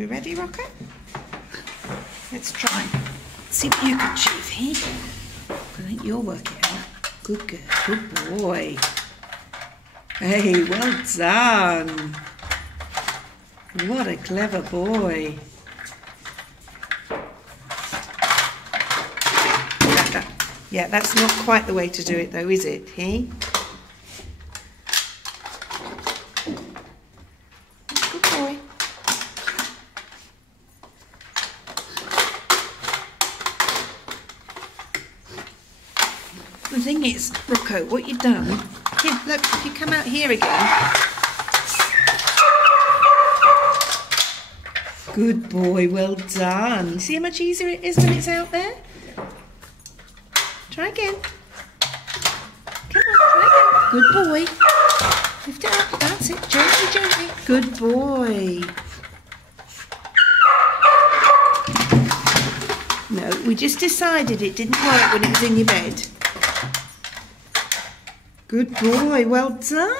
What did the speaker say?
You ready, Rocco? Let's try. See what you can achieve here. I think you'll work it out. Good girl. Good boy. Hey, well done. What a clever boy. Yeah, that's not quite the way to do it though, is it? Hey? Good boy. The thing is, Rocco, what you've done, here, look, if you come out here again. Good boy, well done. See how much easier it is when it's out there? Try again. Come on, try again. Good boy. Lift it up, that's it, gently, gently. Good boy. No, we just decided it didn't work when it was in your bed. Good boy, well done.